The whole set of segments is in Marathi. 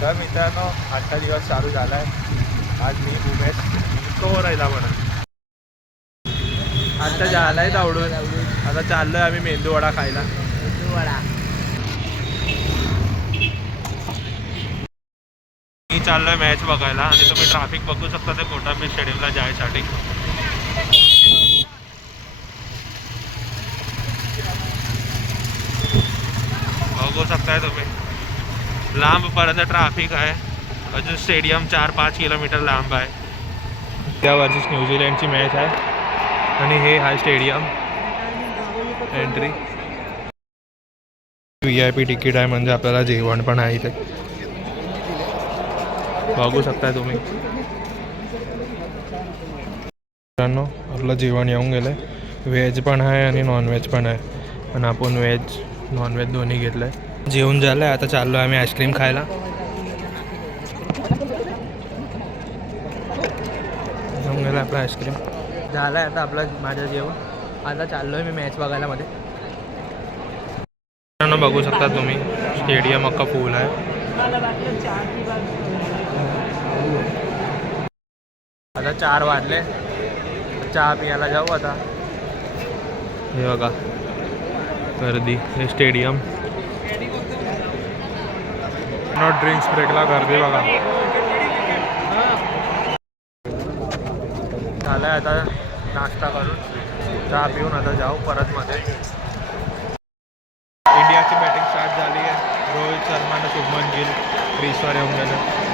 तर मित्रांनो आजचा दिवस चालू झाला आहे. आज मी उमेश तो राहिला म्हणा आता झालाय धावडून. आता चाललोय आम्ही मेंदू वडा खायला. मी चाललोय मॅच बघायला आणि तुम्ही ट्रॅफिक बघू शकता ते कोटांबी स्टेडियमला जायसाठी. बघू शकताय तुम्ही लांबपर्यंत ट्रॅफिक आहे. अजून स्टेडियम 4-5 किलोमीटर लांब आहे. त्या वर्षी न्यूझीलंडची मॅच आहे आणि हे आहे स्टेडियम. एंट्री VIP तिकीट आहे म्हणजे आपल्याला जेवण पण आहे इथे. बघू शकता तुम्ही मित्रांनो आपलं जेवण येऊन गेलं आहे. व्हेज पण आहे आणि नॉनव्हेज पण आहे. पण आपण व्हेज नॉनव्हेज दोन्ही घेतलं आहे. जेवण झालं आहे. आता चाललो आम्ही आईस्क्रीम खायला. जेवण गेलं आपलं आईस्क्रीम झालं आहे. आता आपलं माझं जेवण. आता चाललो आहे मी मॅच बघायला मध्ये. बघू शकता तुम्ही स्टेडियम अख्खा फुल आहे. आता 4 वाजले. चहा पियाला जाऊ आता. हे बघा गर्दी. हे स्टेडियम. ड्रिंक्स ब्रेकला गर्दी बघा. झालं आता नाश्ता करून चहा पिऊन आता जाऊ परत मध्ये. इंडियाची बॅटिंग स्टार्ट झाली आहे. रोहित शर्मा आणि शुभमन गिल क्रीजवर येऊन गेले.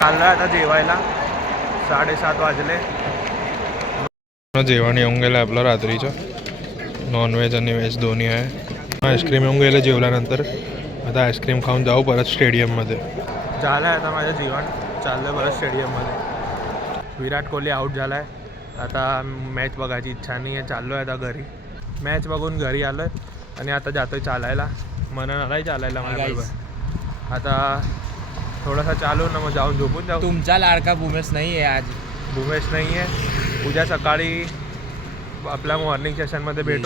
चाललं आता जेवायला. 7:30 वाजले. जेवण येऊन गेलं आपलं रात्रीचं. नॉनव्हेज आणि व्हेज दोन्ही आहे. आईस्क्रीम येऊन गेलं जेवल्यानंतर. आता आईस्क्रीम खाऊन जाऊ परत स्टेडियममध्ये. झालं आहे आता माझं जेवण. चाललं आहे परत स्टेडियममध्ये. विराट कोहली आऊट झाला आहे. आता मॅच बघायची इच्छा नाही आहे. चाललो आहे आता घरी. मॅच बघून घरी आलो आहे आणि आता जातो आहे चालायला. मनन आलाय चालायला माझ्याबरोबर. आता थोडासा चालू ना मग जाऊन झोपून जाऊ. तुमचा लाडका भूमेश नाही आहे आज. भूमेश नाही आहे. उद्या सकाळी आपल्या मॉर्निंग सेशनमध्ये भेटू.